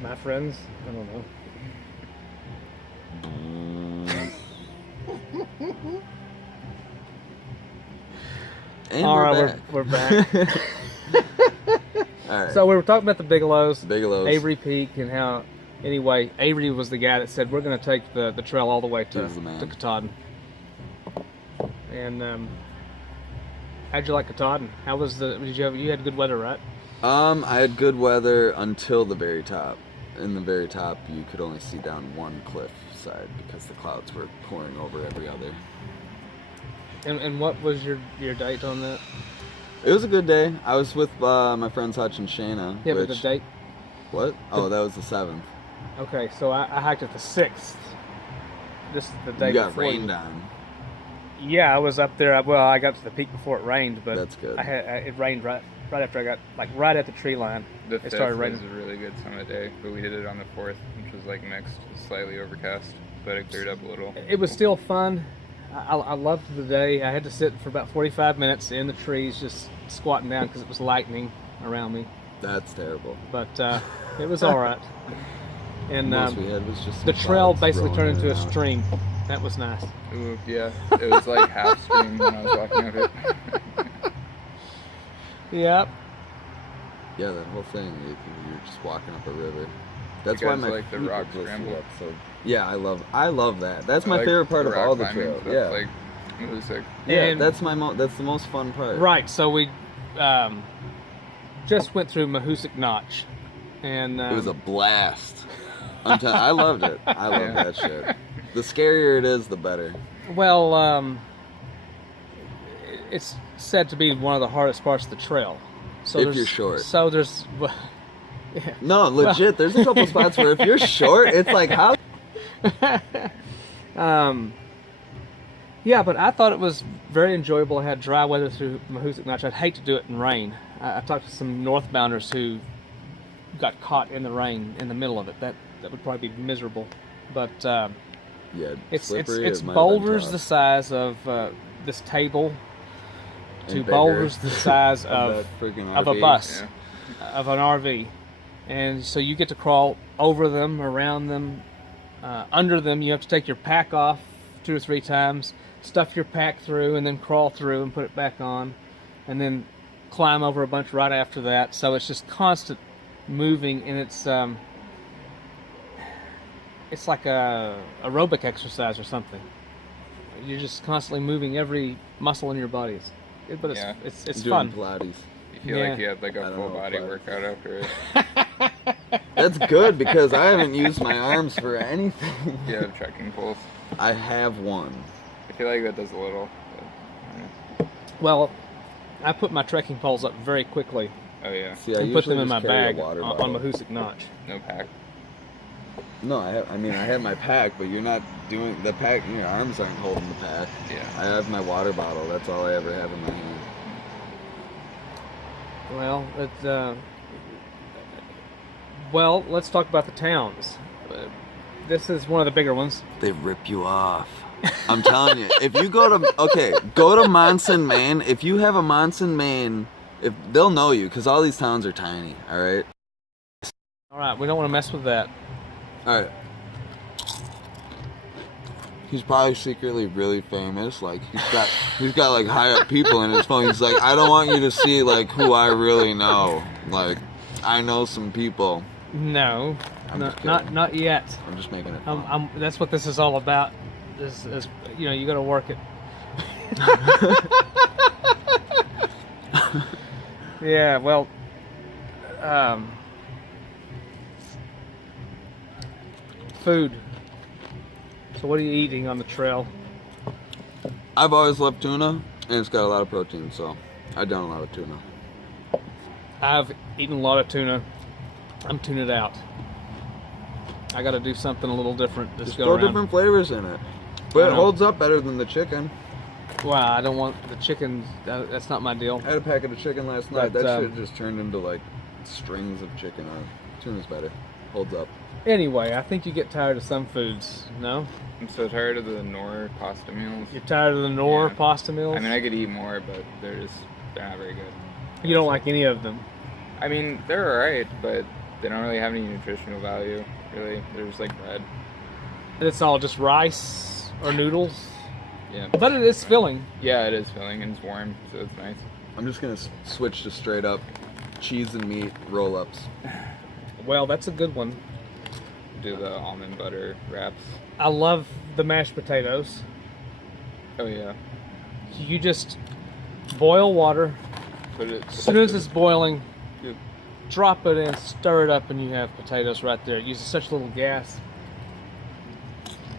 My friends, I don't know. And All right, back. we're back. All right. So we were talking about the Bigelows, Bigelows. Avery Peak, and how. Anyway, Avery was the guy that said we're going to take the trail all the way to Katahdin. And how'd you like Katahdin? How was you had good weather, right? I had good weather until the very top. In the very top, you could only see down one cliff side because the clouds were pouring over every other. And what was your date on that? It was a good day. I was with my friends Hutch and Shayna. Yeah, but the date? What? Oh, that was the 7th. Okay, so I hiked at the 6th. Just the day before. You got before. rained on. Yeah, I was up there. Well, I got to the peak before it rained, but that's good. It rained right after I got right at the tree line. The it 5th started raining. was a really good summit day, but we did it on the 4th, which was like mixed, slightly overcast, but it cleared up a little. It was still fun. I loved the day. I had to sit for about 45 minutes in the trees, just squatting down because it was lightning around me. That's terrible. But it was all right. And most we had was just the trail basically turned into a stream. That was nice. Ooh, yeah, it was like half stream when I was walking up it. Yep. Yeah, that whole thing, you're just walking up a river. That's why my like the rock scramble. So yeah, I love that. That's my favorite part of all the trails. Yeah, like really sick. Yeah, and that's the most fun part. Right. So we just went through Mahoosuc Notch, and it was a blast. I loved it. I love that shit. The scarier it is, the better. Well, it's said to be one of the hardest parts of the trail. So if you're short. So there's. Well, yeah. No, legit. There's a couple spots where if you're short, it's like how. Yeah, but I thought it was very enjoyable. I had dry weather through Mahoosuc Notch. I'd hate to do it in rain. I talked to some northbounders who got caught in the rain in the middle of it. That would probably be miserable. But yeah, it's boulders the size of this table to boulders the size of a bus, of an RV. And so you get to crawl over them, around them, under them. You have to take your pack off 2 or 3 times, stuff your pack through, and then crawl through and put it back on, and then climb over a bunch right after that. So it's just constant moving, and it's like a aerobic exercise or something. You're just constantly moving every muscle in your body. But it's fun. Pilates. You feel like you had like a full body workout after it. That's good because I haven't used my arms for anything. You have trekking poles. I have one. I feel like that does a little. But, well, I put my trekking poles up very quickly. Oh yeah. See, I and put them in my bag on Mahoosuc Notch. No pack. No, I have my pack, but you're not doing the pack. Your arms aren't holding the pack. Yeah. I have my water bottle. That's all I ever have in my hand. Well, let's talk about the towns. This is one of the bigger ones. They rip you off. I'm telling you. If you go to Monson, Maine. If you have a Monson, Maine, they'll know you because all these towns are tiny. All right. All right. We don't want to mess with that. All right. He's probably secretly really famous. Like he's got like high up people in his phone. He's like, I don't want you to see like who I really know. Like, I know some people. No, not yet. I'm just making it fun. That's what this is all about. This is, you got to work it. Yeah. Well. Food. So what are you eating on the trail? I've always loved tuna, and it's got a lot of protein, so I've done a lot of tuna. I've eaten a lot of tuna. I'm tuned out. I got to do something a little different this go around. Different flavors in it, but it holds up better than the chicken. Well, I don't want the chicken. That's not my deal. I had a packet of chicken last night. That shit just turned into like strings of chicken. Tuna's better. Holds up. Anyway, I think you get tired of some foods, no? I'm so tired of the Knorr pasta meals. You're tired of the Knorr pasta meals? I mean, I could eat more, but they're not very good. You don't like any of them? I mean, they're alright, but They don't really have any nutritional value, really. They're just like bread. And it's all just rice or noodles. Yeah. But it is filling. Yeah, it is filling and it's warm, so it's nice. I'm just gonna switch to straight up cheese and meat roll-ups. Well, that's a good one. Do the almond butter wraps. I love the mashed potatoes. Oh yeah. You just boil water. Put it. As soon as it's boiling, Yep. drop it in, stir it up, and you have potatoes right there. It uses such little gas.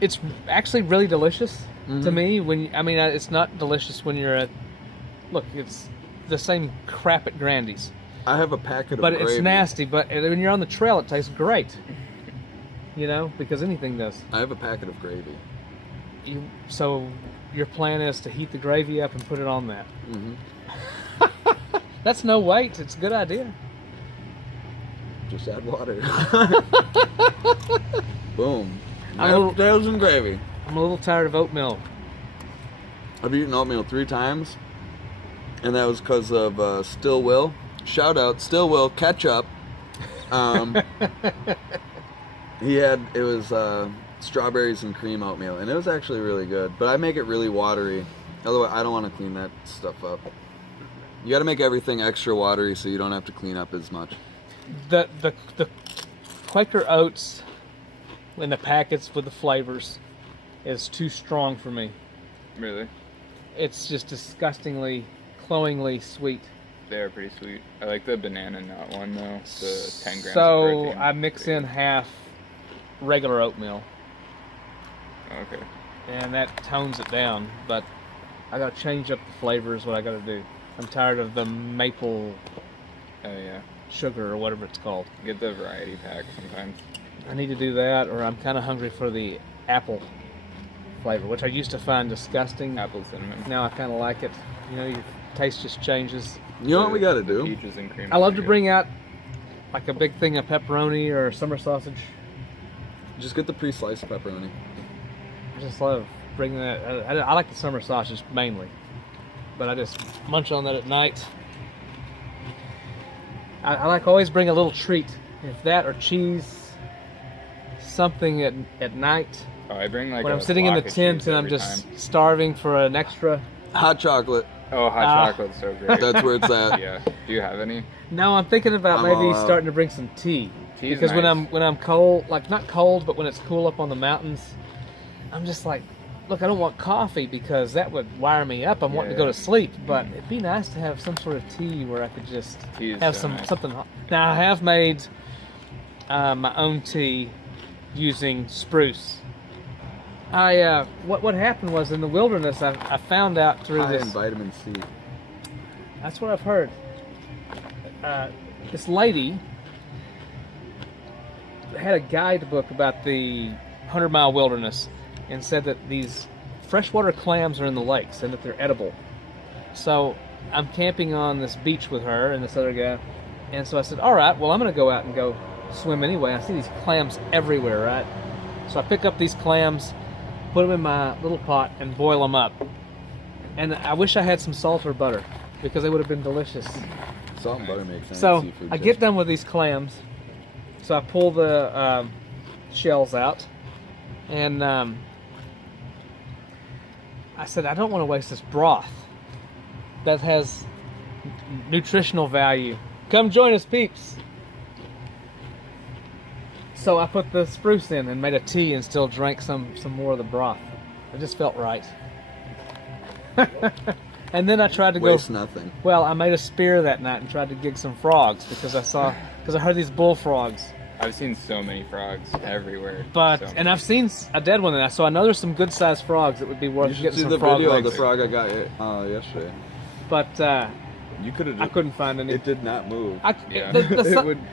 It's actually really delicious to me. It's not delicious when you're at. Look, it's the same crap at Grandy's. I have a packet of But gravy. it's nasty. But when you're on the trail, it tastes great. You know, because anything does. I have a packet of gravy. So your plan is to heat the gravy up and put it on that. Mm-hmm. That's no weight. It's a good idea. Just add water. Boom. I'm a little- Potatoes and gravy. I'm a little tired of oatmeal. I've eaten oatmeal 3 times, and that was because of Still Will. Shout out, Still Will, catch up. It was strawberries and cream oatmeal, and it was actually really good. But I make it really watery. Otherwise, I don't want to clean that stuff up. You got to make everything extra watery so you don't have to clean up as much. The Quaker Oats in the packets with the flavors is too strong for me. Really? It's just disgustingly, cloyingly sweet. They're pretty sweet. I like the banana nut one though. The 10 grams. So of protein. I mix in half regular oatmeal, Okay. and that tones it down. But I gotta change up the flavors. What I gotta do. I'm tired of the maple Oh yeah. sugar or whatever it's called. Get the variety pack sometimes. I need to do that, or I'm kind of hungry for the apple flavor, which I used to find disgusting. Apple cinnamon. Now I kind of like it. You know, your taste just changes. You know what we got to do? Peaches and cream. I love to bring out like a big thing of pepperoni or summer sausage. Just get the pre-sliced pepperoni. I just love bringing that. I like the summer sausage mainly, but I just munch on that at night. I like always bring a little treat, if that or cheese, something at night. Oh, I bring like When a I'm sitting in the block of tent cheese and I'm every just time. starving for an extra. Hot chocolate. Oh, hot chocolate's so great. That's where it's at. Yeah. Do you have any? No, I'm thinking about I'm maybe all out. starting to bring some tea. Tea's Because nice. when I'm cold, like not cold, but when it's cool up on the mountains, I'm just like, look, I don't want coffee because that would wire me up. I'm wanting to go Yeah. to sleep, but it'd be nice to have some sort of tea where I could just Tea is have so nice. something hot. Now I have made my own tea using spruce. What happened was in the wilderness, I found out through High in this. vitamin C. That's what I've heard. This lady had a guidebook about the 100-mile wilderness and said that these freshwater clams are in the lakes and that they're edible. So I'm camping on this beach with her and this other guy, and so I said, all right, well, I'm going to go out and go swim anyway. I see these clams everywhere, right? So I pick up these clams, put them in my little pot, and boil them up. And I wish I had some salt or butter because they would have been delicious. Salt and butter makes sense. So Seafood I just- get done with these clams. So I pull the shells out, and I said, I don't want to waste this broth that has nutritional value. Come join us, peeps. So I put the spruce in and made a tea and still drank some more of the broth. It just felt right. And then I tried to Waste nothing. Well, I made a spear that night and tried to gig some frogs because I heard these bullfrogs. I've seen so many frogs everywhere. But so and I've seen a dead one in that, so I know there's some good sized frogs that would be worth You should getting see some the frog video of legs. the frog I got yesterday. But You could have. I couldn't find any. It did not move. Yeah.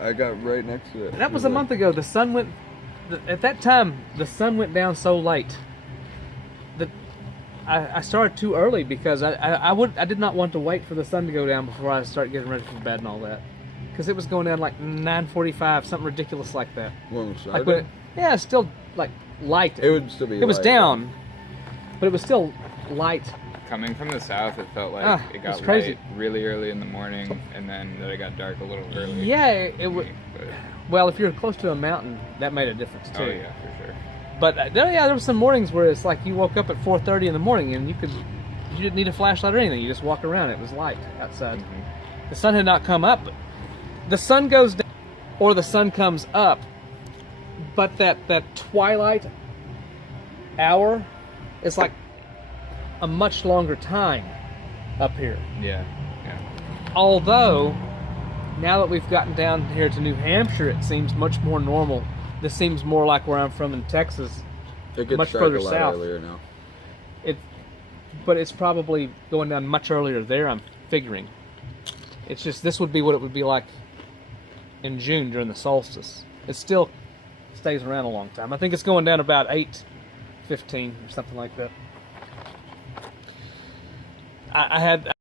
I got right next to it. That was a month ago. The sun went. At that time, the sun went down so late that I started too early because I did not want to wait for the sun to go down before I start getting ready for bed and all that, because it was going down like 9:45, something ridiculous like that. When we Like started, when it's still like light. it would still be. It was light. down, but it was still light. Coming from the south, it felt like it it got was crazy. light really early in the morning, and then that it got dark a little early. Yeah, it would. But Well, if you're close to a mountain, that made a difference too. Oh yeah, for sure. But there were some mornings where it's like you woke up at 4:30 in the morning and you didn't need a flashlight or anything. You just walk around. It was light outside. The sun had not come up. The sun goes down or the sun comes up, but that twilight hour is like a much longer time up here. Yeah. Although, now that we've gotten down here to New Hampshire, it seems much more normal. This seems more like where I'm from in Texas. It gets much dark further a lot south. earlier now. But it's probably going down much earlier there, I'm figuring. It's just, this would be what it would be like in June during the solstice. It still stays around a long time. I think it's going down about 8:15 or something like that. I had